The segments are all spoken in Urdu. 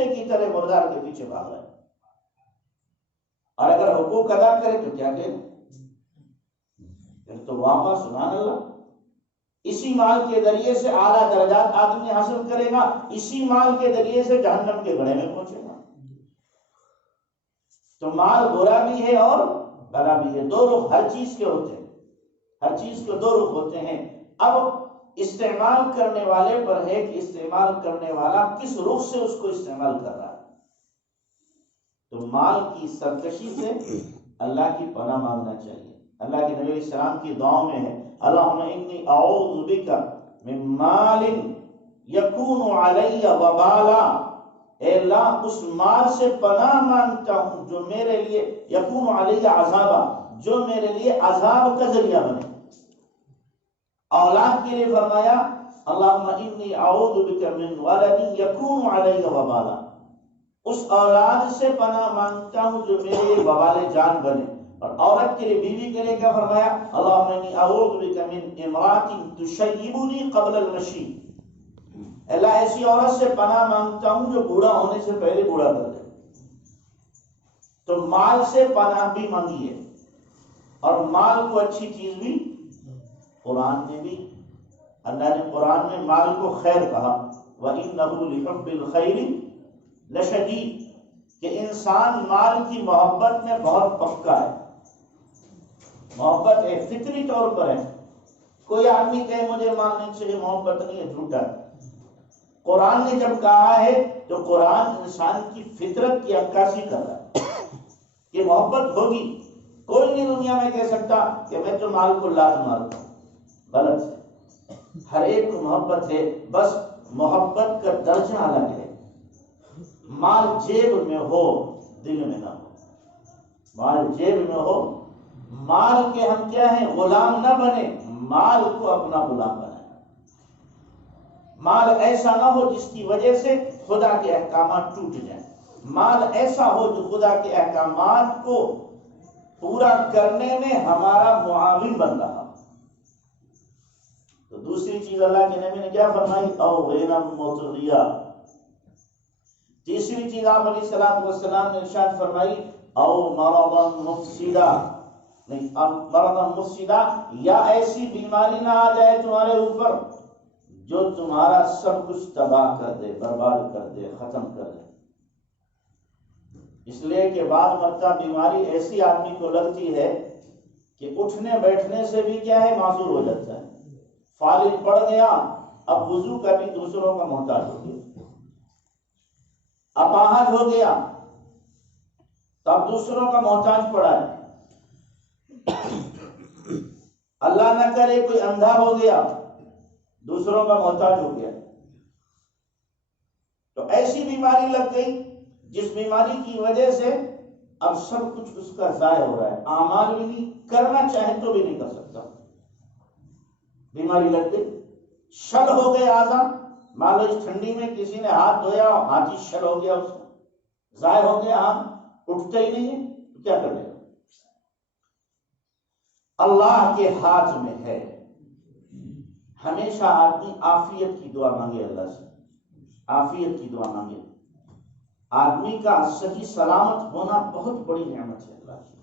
کتے کی طرح مردار کے پیچھے بھاگ رہا ہے. اور اگر حقوق ادا کرے تو کیا کہے؟ پھر تو واہ سبحان اللہ. اسی مال کے ذریعے سے اعلیٰ درجات آدمی حاصل کرے گا، اسی مال کے ذریعے سے جہنم کے گڑھے میں پہنچے گا. تو مال برا بھی ہے اور بھلا بھی ہے. دو رخ ہر چیز کے ہوتے ہیں، ہر چیز کے دو رخ ہوتے ہیں. اب استعمال کرنے والے پر ہے کہ استعمال کرنے والا کس رخ سے اس کو استعمال کر رہا ہے. تو مال کی سرکشی سے اللہ کی پناہ مانگنا چاہیے. اللہ کے نبی علیہ السلام کی دعاؤں میں ہے اللہم انی اعوذ بک من مال یکون علی وبالا. اے اللہ اس مال سے پناہ مانگتا ہوں جو میرے لیے یکون علی عذابا، جو میرے لیے عذاب کا ذریعہ بنے. اولاد کے لیے فرمایا اللہم انی اعوذ بک من ولد یکون علی وبالا، اس اولاد سے پناہ مانگتا ہوں جو میرے لیے وبال جان بنے. اور عورت کے لیے بیوی کے لیے کیا فرمایا اللہم انی اعوذ بک من امرأۃ تشیبنی قبل المشی. اللہ ایسی عورت سے پناہ مانگتا ہوں جو بوڑھا ہونے سے پہلے بوڑھا کر دے. تو مال سے پناہ بھی مانگی ہے. اور مال کو اچھی چیز بھی قرآن میں بھی اللہ نے قرآن میں مال کو خیر کہا وَإِنَّهُ لِحُبِّ الْخَيْرِ لَشَدِيدٌ، کہ انسان مال کی محبت میں بہت پکا ہے. محبت ہے، فطری طور پر ہے. کوئی آدمی کہے مجھے مال نہیں چاہیے، محبت نہیں ہے، جھوٹا ہے. قرآن نے جب کہا ہے تو قرآن انسان کی فطرت کی عکاسی کر رہا ہے کہ محبت ہوگی. کوئی نہیں دنیا میں کہہ سکتا کہ میں تو مال کو لات مارتا ہوں، غلط ہے. ہر ایک کو محبت ہے، بس محبت کا درجہ الگ ہے. مال جیب میں ہو دل میں نہ ہو. مال جیب میں ہو، مال کے ہم کیا ہیں غلام نہ بنے، مال کو اپنا غلام بنائے. مال ایسا نہ ہو جس کی وجہ سے خدا کے احکامات ٹوٹ جائیں. مال ایسا ہو جو خدا کے احکامات کو پورا کرنے میں ہمارا معاون بن رہا. تو دوسری چیز اللہ کے نبی نے کیا فرمائی او غینا مطغیا. تیسری چیز آپ علیہ الصلوۃ والسلام نے ارشاد فرمائی او مرضا مفسدا. نہیں، مرضا مفسدا، یا ایسی بیماری نہ آ جائے تمہارے اوپر جو تمہارا سب کچھ تباہ کر دے، برباد کر دے، ختم کر دے. اس لیے کہ بعض مرتبہ بیماری ایسی آدمی کو لگتی ہے کہ اٹھنے بیٹھنے سے بھی کیا ہے معذور ہو جاتا ہے. فالج پڑ گیا، اب وضو کا بھی دوسروں کا محتاج ہو گیا. اپاہج ہو گیا تو اب دوسروں کا محتاج پڑا ہے. اللہ نہ کرے کوئی اندھا ہو گیا، دوسروں کا محتاج ہو گیا. تو ایسی بیماری لگ گئی جس بیماری کی وجہ سے اب سب کچھ اس کا ضائع ہو رہا ہے. اعمال بھی نہیں کرنا چاہے تو بھی نہیں کر سکتا. بیماری لگ گئی، شل ہو گئے اعضاء. مان لو اس ٹھنڈی میں کسی نے ہاتھ دھویا، ہاتھ ہی شل ہو گیا، اس کا ضائع ہو گیا، ہاتھ اٹھتا ہی نہیں ہے، تو کیا کرے گا؟ اللہ کے ہاتھ میں ہے. ہمیشہ آدمی عافیت کی دعا مانگے، اللہ سے عافیت کی دعا مانگے. آدمی کا صحیح سلامت ہونا بہت بڑی نعمت ہے. اللہ کی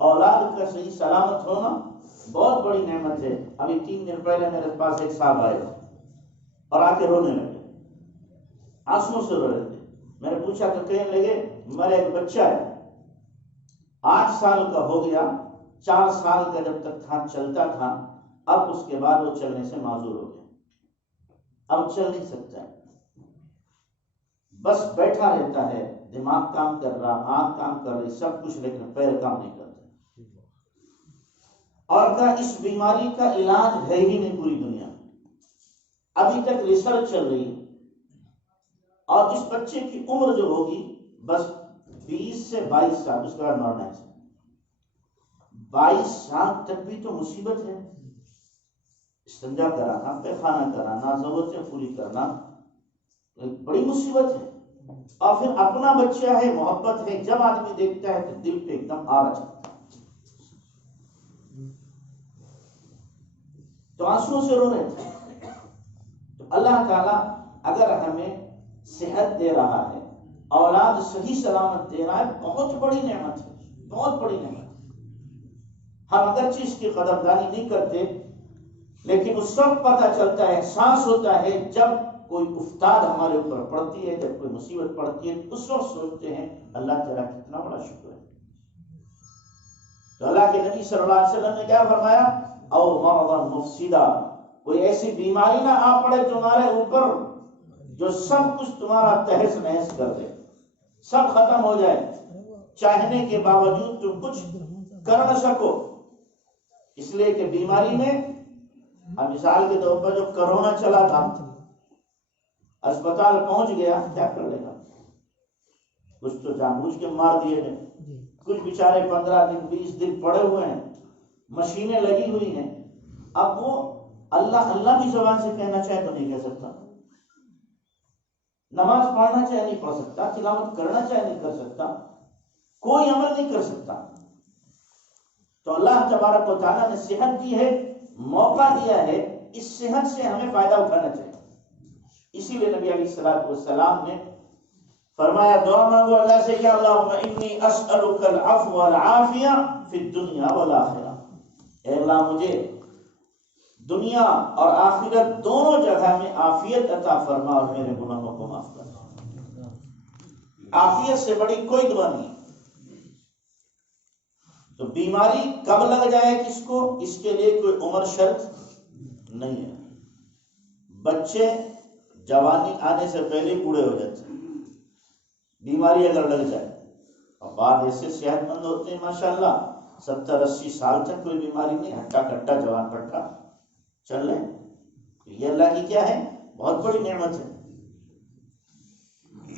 اولاد کا صحیح سلامت ہونا بہت بڑی نعمت ہے. ابھی 3 دن پہلے میرے پاس ایک صاحب آئے اور آ کے رونے لگے، آنسوں سے رو رہے تھے. میں نے پوچھا تو کہنے لگے میرا ایک بچہ ہے 8 سال کا ہو گیا، 4 سال کا جب تک تھا چلتا تھا، اب اس کے بعد وہ چلنے سے معذور ہو گیا، اب چل نہیں سکتا ہے، بس بیٹھا رہتا ہے. دماغ کام کر رہا، آنکھ کام کر رہی، سب کچھ، لیکن پیر کام نہیں کرتا. اور کہا اس بیماری کا علاج ہے ہی نہیں پوری دنیا میں. ابھی تک ریسرچ چل رہی ہے اور اس بچے کی عمر جو ہوگی بس 20 سے 22 سال، اس کے بعد مرنا ہے. 22 سال تک بھی تو مصیبت ہے. استنجا کرانا، پیخانہ کرانا، ضرورتیں پوری کرنا بڑی مصیبت ہے. اور پھر اپنا بچہ ہے، محبت ہے، جب آدمی دیکھتا ہے تو دل پہ ایک دم آ رہا ہے، تو آنسوں سے رو رہے تھے. تو اللہ تعالیٰ اگر ہمیں صحت دے رہا ہے اولاد صحیح سلامت دینا ہے بہت بڑی نعمت ہے، بہت بڑی نعمت ہے۔ ہم اگرچہ اس کی قدردانی نہیں کرتے، لیکن اس وقت پتہ چلتا ہے، احساس ہوتا ہے جب کوئی افتاد ہمارے اوپر پڑتی ہے، جب کوئی مصیبت پڑتی ہے، اس وقت سوچتے ہیں اللہ تعالیٰ کتنا بڑا شکر ہے۔ تو اللہ کے نبی صلی اللہ علیہ وسلم نے کیا فرمایا؟ او مرضا مفسدہ، کوئی ایسی بیماری نہ آ پڑے تمہارے اوپر جو سب کچھ تمہارا تہس نہس کر دے، سب ختم ہو جائے، چاہنے کے باوجود تم کچھ کر نہ سکو۔ اس لیے کہ بیماری میں، مثال کے طور پر جو کرونا چلا تھا، اسپتال پہنچ گیا، کیا کر لے گا؟ کچھ تو جان بوجھ کے مار دیے گئے، کچھ بیچارے 15 دن 20 دن پڑے ہوئے ہیں، مشینیں لگی ہوئی ہیں۔ اب وہ اللہ اللہ بھی زبان سے کہنا چاہے تو نہیں کہہ سکتا، نماز پڑھنا چاہے نہیں پڑھ سکتا، تلاوت کرنا چاہے نہیں کر سکتا، کوئی عمل نہیں کر سکتا۔ تو اللہ تبارک و تعالیٰ نے صحت دی ہے، موقع دیا ہے، اس صحت سے ہمیں فائدہ اٹھانا چاہیے۔ اسی لیے نبی علیہ الصلوۃ والسلام نے فرمایا، دعا مانگو اللہ سے کہ اللہم انی اسألک العفو والعافیہ فی الدنیا والآخرہ، اے اللہ مجھے دنیا اور آخرت دونوں جگہ میں عافیت عطا فرما اور میرے گناہوں کو معاف کر۔ عافیت سے بڑی کوئی دعا نہیں۔ تو بیماری کب لگ جائے کس کو، اس کے لیے کوئی عمر شرط نہیں ہے۔ بچے جوانی آنے سے پہلے بوڑھے ہو جاتے ہیں بیماری اگر لگ جائے، اور بعد ایسے صحت مند ہوتے ہیں ماشاءاللہ 70-80 سال تک کوئی بیماری نہیں، ہٹا کٹا جوان پٹا چل رہے ہیں۔ یہ اللہ کی کیا ہے؟ بہت بڑی نعمت ہے۔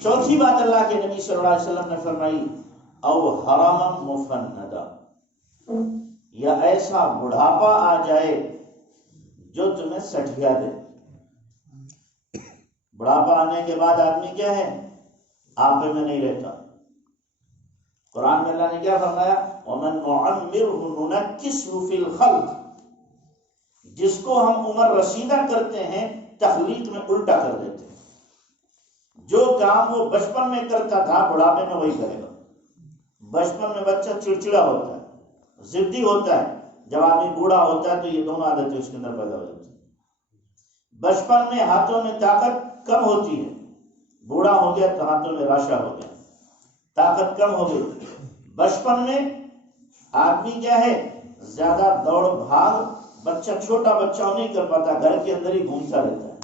چوتھی بات اللہ کے نبی صلی اللہ علیہ وسلم نے فرمائی، او حراما مفندا، یا ایسا بڑھاپا آ جائے جو تمہیں سٹھیا دے۔ بڑھاپا آنے کے بعد آدمی کیا ہے؟ آپے میں نہیں رہتا۔ قرآن میں اللہ نے کیا فرمایا؟ وَمَن نُعَمِّرْهُ نُنَكِّسْهُ فِي الْخَلْقِ، جس کو ہم عمر رسیدہ کرتے ہیں تخلیق میں الٹا کر دیتے ہیں۔ جو کام وہ بچپن میں کرتا تھا بڑھاپے میں وہی کرے گا۔ بچپن میں بچہ چڑچڑا ہوتا ہے، ضدی ہوتا ہے، جب آدمی بوڑھا ہوتا ہے تو یہ دونوں عادتیں اس کے اندر پیدا ہو جاتی ہیں۔ بچپن میں ہاتھوں میں طاقت کم ہوتی ہے، بوڑھا ہو گیا تو ہاتھوں میں راشا ہو گیا، طاقت کم ہو گئی۔ بچپن میں آدمی کیا ہے؟ زیادہ دوڑ بھاگ، بچہ چھوٹا بچہ نہیں کر پاتا، گھر کے اندر ہی گھومتا رہتا ہے۔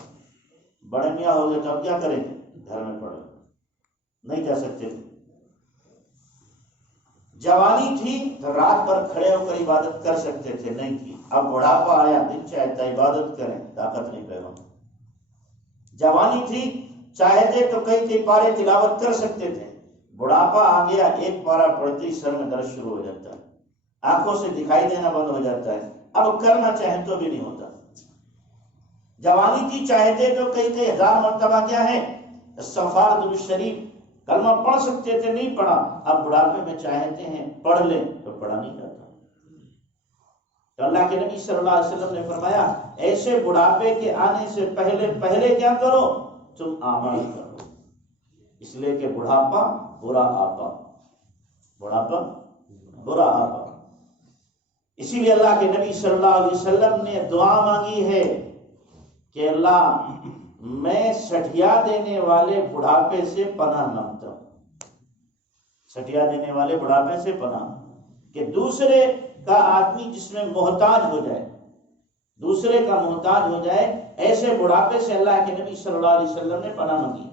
بڑے میاں ہو گئے تو اب کیا کریں گے؟ گھر میں پڑے نہیں جا سکتے تھے۔ جوانی تھی تو رات بھر کھڑے ہو کر عبادت کر سکتے تھے، نہیں تھی۔ اب بڑھاپا آیا، دل چاہتا ہے عبادت کریں، طاقت نہیں پیدا۔ جوانی تھی چاہتے تو کئی پارے تلاوت کر سکتے تھے، بڑھاپا آ گیا، ایک پارا پڑھتے ہی سر میں درد شروع ہو جاتا ہے، آنکھوں سے دکھائی دینا بند ہو جاتا ہے، اب کرنا چاہیں تو بھی نہیں ہوتا۔ جوانی تھی چاہتے تو کئی ہزار مرتبہ کیا ہے؟ استغفار شریف کلمہ پڑھ سکتے تھے، نہیں پڑھا۔ اب بڑھاپے میں چاہتے ہیں پڑھ لیں تو پڑھا نہیں جاتا۔ تو اللہ کے نبی صلی اللہ علیہ وسلم نے فرمایا، ایسے بڑھاپے کے آنے سے پہلے کیا کرو؟ تم اعمال کرو، اس لیے کہ بڑھاپا برا آپا، بڑھاپا برا آپا۔ اسی لیے اللہ کے نبی صلی اللہ علیہ وسلم نے دعا مانگی ہے کہ اللہ میں سٹھیا دینے والے بڑھاپے سے پناہ مانگتا ہوں، سٹھیا دینے والے بڑھاپے سے پناہ، کہ دوسرے کا آدمی جس میں محتاج ہو جائے، دوسرے کا محتاج ہو جائے، ایسے بڑھاپے سے اللہ کے نبی صلی اللہ علیہ وسلم نے پناہ مانگی،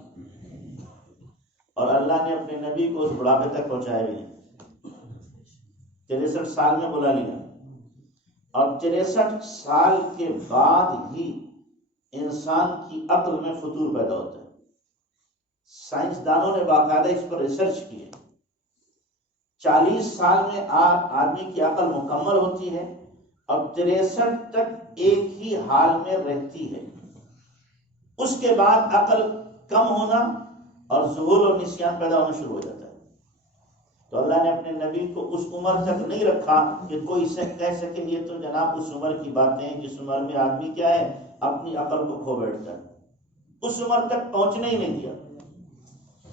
اور اللہ نے اپنے نبی کو اس بڑھاپے تک پہنچایا بھی نہیں۔ 63 سال میں بلا لیا، اور 63 سال کے بعد ہی انسان کی عقل میں فطور پیدا ہوتا ہے۔ سائنسدانوں نے باقاعدہ اس پر ریسرچ کی ہے۔ 40 سال میں آدمی کی عقل مکمل ہوتی ہے، اور 63 تک ایک ہی حال میں رہتی ہے۔ اس کے بعد عقل کم ہونا اور ذہول اور نسیان پیدا ہونا شروع ہو جاتا ہے۔ تو اللہ نے اپنے نبی کو اس عمر تک نہیں رکھا کہ کوئی سے کہہ سکے یہ تو جناب اس عمر کی باتیں ہیں جس عمر میں آدمی کیا ہے؟ اپنی عقل کو کھو بیٹھتا ہے۔ اس عمر تک پہنچنے ہی نہیں دیا۔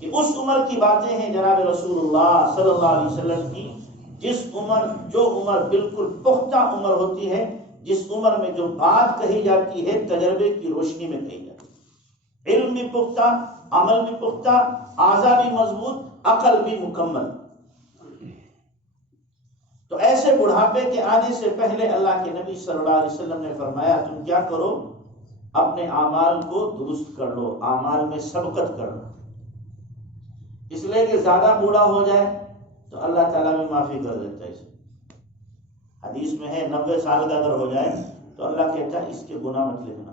کہ اس عمر کی باتیں ہیں جناب رسول اللہ صلی اللہ علیہ وسلم کی، جو عمر بالکل پختہ عمر ہوتی ہے، جس عمر میں جو بات کہی جاتی ہے تجربے کی روشنی میں کہی جاتی ہے، علم بھی پختہ، عمل بھی پختہ، اعضاء بھی مضبوط، عقل بھی مکمل۔ تو ایسے بڑھاپے کے آنے سے پہلے اللہ کے نبی صلی اللہ علیہ وسلم نے فرمایا تم کیا کرو، اپنے اعمال کو درست کر لو، اعمال میں سبقت کر لو، اس لیے کہ زیادہ بوڑھا ہو جائے تو اللہ تعالیٰ بھی معافی کر دیتا ہے اسے۔ حدیث میں ہے 90 سال کا اگر ہو جائے تو اللہ کہتا ہے اس کے گناہ مت لکھنا،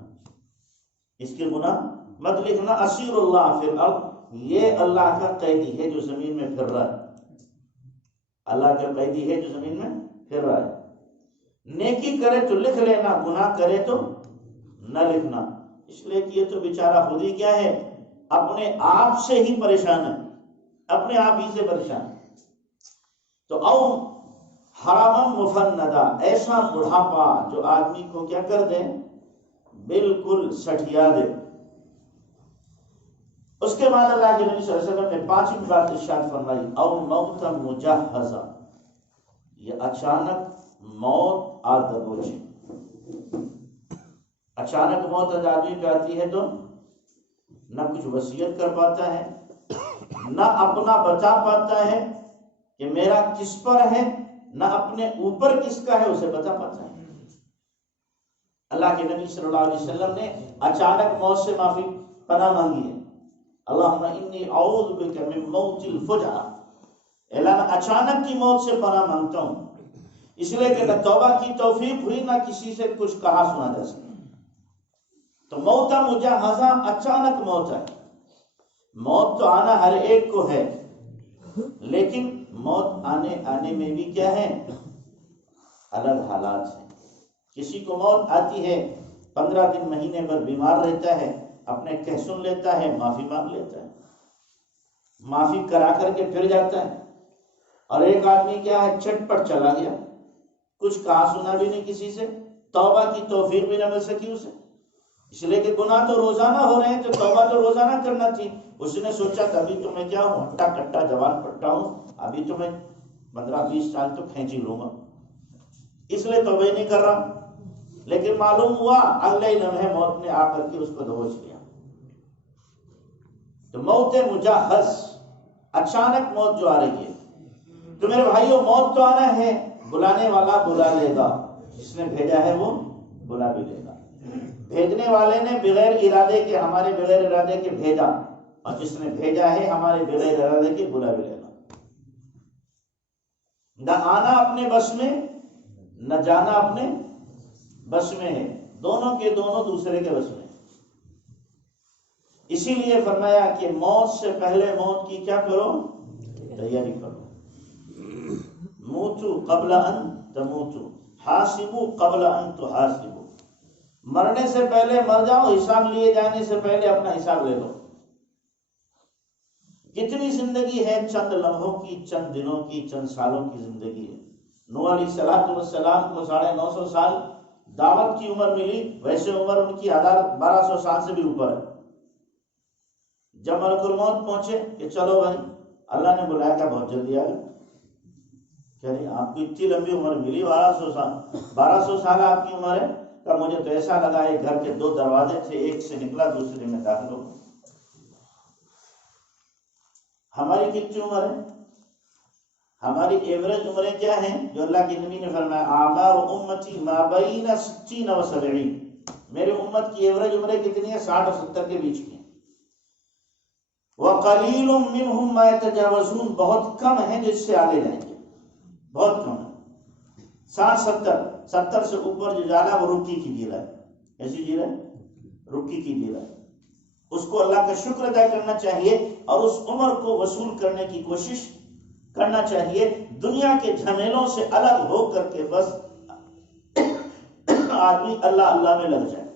اس کے گناہ مت لکھنا، اسیر اللہ فی الارض، یہ اللہ کا قیدی ہے جو زمین میں پھر رہا ہے، اللہ کا قیدی ہے جو زمین میں پھر رہا ہے۔ نیکی کرے تو لکھ لینا، گناہ کرے تو نہ لکھنا، اس لیے کہ یہ تو بیچارہ خود ہی کیا ہے، اپنے آپ سے ہی پریشان ہے، اپنے آپ ہی سے پریشان ہے۔ تو او حرام مفندا، ایسا بڑھاپا جو آدمی کو کیا کر دے، بالکل سٹھیا دے۔ اس کے بعد اللہ کے نبی صلی اللہ علیہ وسلم نے پانچویں بات ارشاد فرمائی، او موت مجہزہ، یہ اچانک موت آ دبوچے۔ اچانک موت آدمی پہ آتی ہے تو نہ کچھ وصیت کر پاتا ہے، نہ اپنا بچا پاتا ہے کہ میرا کس پر ہے، نہ اپنے اوپر کس کا ہے اسے بتا پاتا ہے۔ اللہ کے نبی صلی اللہ علیہ وسلم نے اچانک موت سے معافی پناہ مانگی ہے، اللہم انی اعوذ بک من موت الفجعہ، اللہ میں اچانک کی موت سے پناہ مانگتا ہوں، اس لیے کہ نہ توبہ کی توفیق ہوئی، نہ کسی سے کچھ کہا سنا جا سکتا۔ تو موت مجہزہ، اچانک موت ہے۔ موت تو آنا ہر ایک کو ہے، لیکن موت آنے میں بھی کیا ہے، الگ حالات ہیں۔ کسی کو موت آتی ہے 15 دن مہینے پر بیمار رہتا ہے، اپنے کہہ سن لیتا ہے، معافی مانگ لیتا ہے، معافی کرا کر کے پھر جاتا ہے۔ اور ایک آدمی کیا ہے، چٹ پٹ چلا گیا، کچھ کہا سنا بھی نہیں کسی سے، توبہ کی توفیق بھی نہ مل سکی اسے، اس لیے کہ گناہ تو روزانہ ہو رہے ہیں تو توبہ تو روزانہ کرنا تھی۔ اس نے سوچا کبھی تو میں کیا ہوں، ہٹا کٹا جوان پٹا ہوں، ابھی تو میں 15-20 سال تو کھینچ ہی لوں گا، اس لیے توبہ نہیں کر رہا۔ لیکن معلوم ہوا اگلے ہی لمحے موت نے آ کر کے اس کو دبوچ لیا۔ تو موت مجہز، اچانک موت جو آ رہی ہے، تو میرے بھائیوں موت تو آنا ہے، بلانے والا بلا لے گا، جس نے بھیجا ہے وہ بلا بھی لے گا۔ بھیجنے والے نے بغیر ارادے کے، ہمارے بغیر ارادے کے بھیجا، اور جس نے بھیجا ہے ہمارے بغیر ارادے کے بلا بھی لے گا۔ نہ آنا اپنے بس میں، نہ جانا اپنے بس میں ہے، دونوں کے دونوں دوسرے کے بس میں۔ اسی لیے فرمایا کہ موت سے پہلے موت کی کیا کرو، تیاری کرو۔ موتو قبل ان تموتو، حاسبو قبل ان تحاسبو، مرنے سے پہلے مر جاؤ، حساب لیے جانے سے پہلے اپنا حساب لے لو۔ کتنی زندگی ہے، چند لمحوں کی، چند دنوں کی، چند سالوں کی زندگی ہے۔ نوح علیہ السلام کو 950 سال دعوت کی عمر ملی، ویسے عمر ان کی 1200 سال سے بھی اوپر ہے۔ جب ملک الموت پہنچے کہ چلو بھائی، اللہ نے بلایا کہ بہت جلدی آ گئے، کہہ رہے آپ کو اتنی لمبی عمر ملی، 1200 سال آپ کی عمر ہے، کہ مجھے تو ایسا لگا ایک گھر کے 2 دروازے تھے، ایک سے نکلا دوسرے میں داخل ہو۔ ہماری کتنی عمر ہے، ہماری ایوریج عمریں کیا ہیں، جو اللہ کے نبی نے فرمایا اعمار امتی ما بین 60 و 70، میرے امت کی ایوریج عمریں کتنی ہیں، 60 اور 70 کے بیچ کی۔ وقلیل منہم ما یتجاوزون، بہت کم ہیں جس سے آگے جائیں گے، بہت کم ہے۔ 60-70 سے اوپر جو جانا وہ رکی کی جیلا ہے، ایسی جیلا ہے، رکی کی جیلا ہے۔ اس کو اللہ کا شکر ادا کرنا چاہیے اور اس عمر کو وصول کرنے کی کوشش کرنا چاہیے، دنیا کے جھمیلوں سے الگ ہو کر کے بس آدمی اللہ اللہ میں لگ جائے۔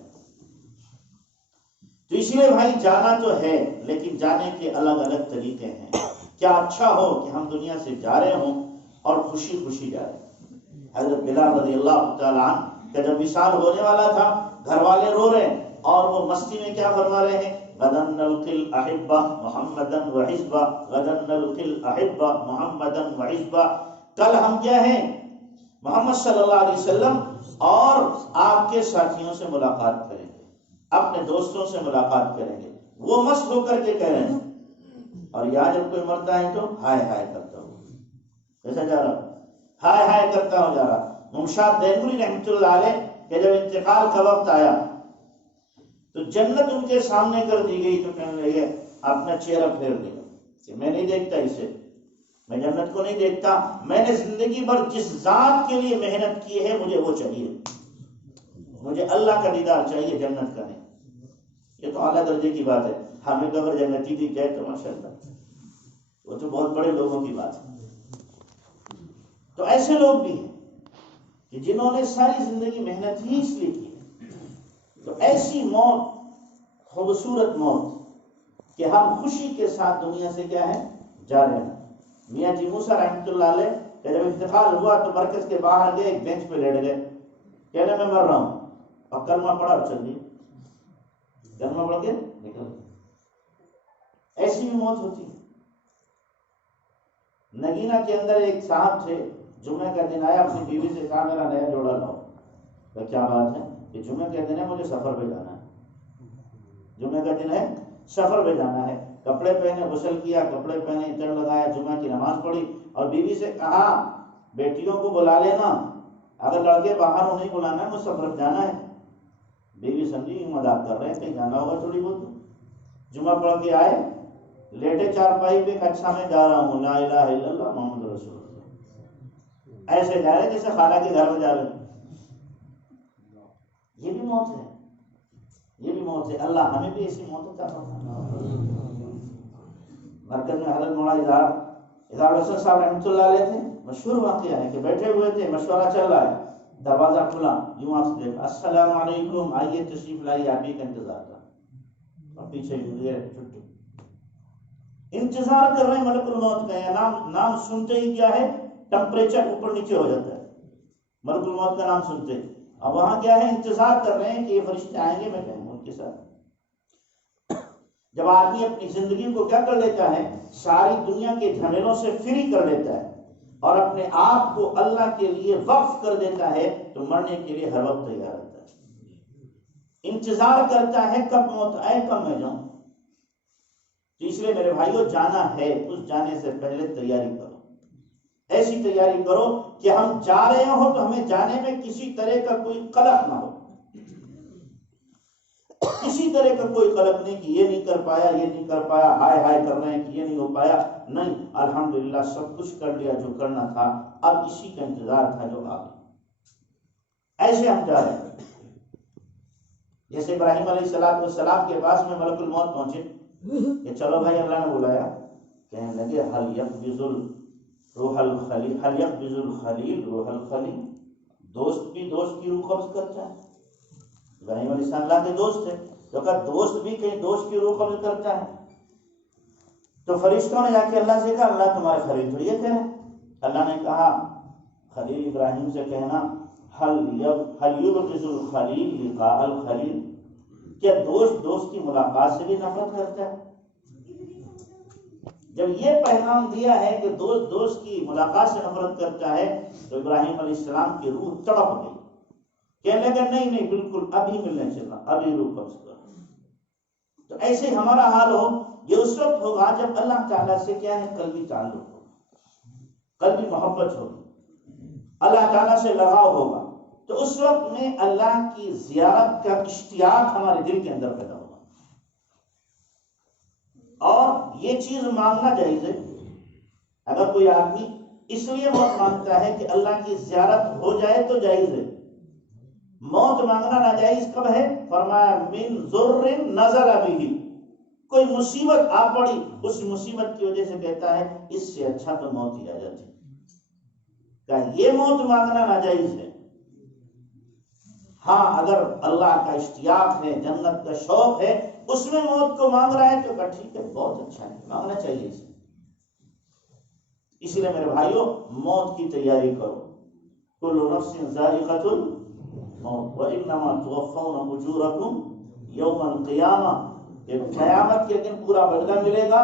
تو اس لیے بھائی جانا تو ہے، لیکن جانے کے الگ الگ طریقے ہیں۔ کیا اچھا ہو کہ ہم دنیا سے جا رہے ہوں اور خوشی خوشی جا رہے ہیں۔ حضرت بلال رضی اللہ تعالیٰ عنہ کا جب وصال ہونے والا تھا، گھر والے رو رہے ہیں اور وہ مستی میں کیا فرما رہے ہیں، غدن نلقی الاحبہ محمدا وحزبہ، غدن نلقی الاحبہ محمدا وحزبہ، کل ہم کیا ہیں؟ محمد صلی اللہ علیہ وسلم اور آپ کے ساتھیوں سے ملاقات کریں گے، اپنے دوستوں سے ملاقات کریں گے۔ وہ مست ہو کر کے کہہ رہے ہیں، اور یہاں جب کوئی مرتا ہے تو ہائے ہائے کرتا ہوں، ایسا جا رہا ہائے ہائے کرتا ہوں جا رہا۔ ممشاد دینوری رحمۃ اللہ علیہ کہ جب انتقال کا وقت آیا تو جنت ان کے سامنے کر دی گئی، تو کہنے لگے اپنا چہرہ پھیر دیا کہ میں نہیں دیکھتا اسے، میں جنت کو نہیں دیکھتا، میں نے زندگی بھر جس ذات کے لیے محنت کی ہے مجھے وہ چاہیے، مجھے اللہ کا دیدار چاہیے، جنت کا نہیں۔ یہ تو اعلیٰ درجے کی بات ہے، ہمیں تو اگر جنتی دی جائے تو ماشاء اللہ، وہ تو بہت بڑے لوگوں کی بات ہے۔ تو ایسے لوگ بھی ہیں کہ جنہوں نے ساری زندگی محنت ہی اس لیے کی، تو ایسی موت، خوبصورت موت کہ ہم خوشی کے ساتھ دنیا سے کیا ہے جا رہے ہیں۔ میاں جی موسیٰ رحمۃ اللہ علیہ کہ جب انتقال ہوا تو مرکز کے باہر گئے، ایک بینچ پہ لیٹ گئے، کہنے میں مر رہا ہوں، اور کلمہ پڑھا اور چل دی، کلمہ پڑھ کے نکل۔ ایسی بھی موت ہوتی ہے۔ نگینہ کے اندر ایک صاحب تھے، جمعہ کا دن آیا، اپنی بیوی سے کہا میرا نیا جوڑا لاؤ۔ تو کیا بات ہے؟ کہ جمعہ کا دن ہے، مجھے سفر پہ جانا ہے، جمعہ کا دن ہے، سفر پہ جانا ہے۔ کپڑے پہنے، غسل کیا، کپڑے پہنے، عطر لگایا، جمعہ کی نماز پڑھی، اور بیوی سے کہا بیٹیوں کو بلا لینا، اگر لڑکے باہر ہو نہیں بلانا ہے، مجھے سفر پہ جانا ہے۔ بیوی سمجھی مذاق کر رہے ہیں، کہیں جانا ہوگا تھوڑی بہت۔ جمعہ پڑھ کے آئے، لیٹے چارپائی پہ، اچھا میں جا رہا ہوں، لا الہ الا اللہ محمد رسول اللہ، ایسے جا رہے جیسے خالہ کے گھر میں جا رہے ہیں۔ یہ بھی موت ہے، یہ بھی موت ہے۔ اللہ ہمیں بھی ایسی موت کا مرکز میں حضرت مولانا اظہار حسن صاحب رحمۃ اللہ علیہ تھے، مشہور واقعہ ہے کہ بیٹھے ہوئے تھے، مشورہ چل رہا ہے، دروازہ کھلا، یوں آپ سے دیکھا، السلام علیکم، آئیے تشریف لائیے، آپ ہی کا انتظار تھا، اور پیچھے چھٹی، انتظار کر رہے ہیں ملک الموت کا۔ نام سنتے ہی کیا ہے، ٹمپریچر اوپر نیچے ہو جاتا ہے ملک الموت کا نام سنتے ہی۔ اب وہاں کیا ہے، انتظار کر رہے ہیں کہ یہ فرشتے آئیں گے، میں کہوں گا ان کے ساتھ۔ جب آدمی اپنی زندگی کو کیا کر لیتا ہے، ساری دنیا کے جھمیلوں سے فری کر لیتا ہے اور اپنے آپ کو اللہ کے لیے وقف کر دیتا ہے، تو مرنے کے لیے ہر وقت تیار رہتا ہے، انتظار کرتا ہے کب موت آئے، کب میں جاؤں۔ تو اس لیے میرے بھائیو، جانا ہے، اس جانے سے پہلے تیاری کرو، ایسی تیاری کرو کہ ہم جا رہے ہوں تو ہمیں جانے میں کسی طرح کا کوئی قلق نہ ہو، کسی طرح کا کوئی قلق نہیں کہ یہ نہیں کر پایا، یہ نہیں کر پایا، ہائے ہائے کر رہے ہیں کہ یہ نہیں ہو پایا، نہیں، الحمدللہ سب کچھ کر لیا جو کرنا تھا، اب اسی کا انتظار تھا جو آ گیا۔ ایسے ہم جا رہے ہیں، جیسے ابراہیم علیہ السلام کے پاس میں ملک الموت پہنچے کہ چلو بھائی اللہ نے بلایا، کہنے لگے حل یقبض روح الخلیل، حل یقبض الخلیل روح الخلیل، دوست بھی دوست کی روح قبض کرتا ہے۔ ابراہیم علیہ السلام اللہ کے دوست تھے، تو کہا دوست بھی کہیں دوست کی روح قبض کرتا ہے۔ تو فرشتوں نے جا کے اللہ سے کہا اللہ تمہارے خلیل تو یہ کہہ رہے ہیں۔ اللہ نے کہا خلیل ابراہیم سے کہنا حل یبغض الخلیل لقاء الخلیل، کیا دوست کی ملاقات سے بھی نفرت کرتا ہے؟ جب یہ پیغام دیا ہے کہ دوست کی ملاقات سے نفرت کرتا ہے، تو ابراہیم علیہ السلام کی روح تڑپ گئی، کہنے لگا نہیں بالکل ابھی ملنے چلنا، ابھی روح قبض کر۔ تو ایسے ہمارا حال ہو، یہ اس وقت ہوگا جب اللہ تعالیٰ سے کیا ہے، قلبی تعلق ہوگا، قلبی محبت ہوگی، اللہ تعالیٰ سے لگاؤ ہوگا، تو اس وقت میں اللہ کی زیارت کا اشتیاق ہمارے دل کے اندر پیدا ہوگا۔ اور یہ چیز مانگنا جائز ہے، اگر کوئی آدمی اس لیے موت مانگتا ہے کہ اللہ کی زیارت ہو جائے تو جائز ہے۔ موت مانگنا ناجائز کب ہے؟ فرمایا من ضر نزل به، کوئی مصیبت آ پڑی، اس مصیبت کی وجہ سے کہتا ہے اس سے اچھا تو موت ہی آ جاتی، کہ یہ موت مانگنا ناجائز ہے۔ ہاں اگر اللہ کا اشتیاق ہے، جنت کا شوق ہے، اس میں موت کو مانگ رہا ہے تو کہ ٹھیک ہے، بہت اچھا ہے، مانگنا چاہیے اسے۔ اس لیے میرے بھائیوں، موت کی تیاری کرو، کل نفس ذائقۃ الموت وانما توفون اجورکم یوم القیامہ، کہ قیامت کے دن پورا بدلہ ملے گا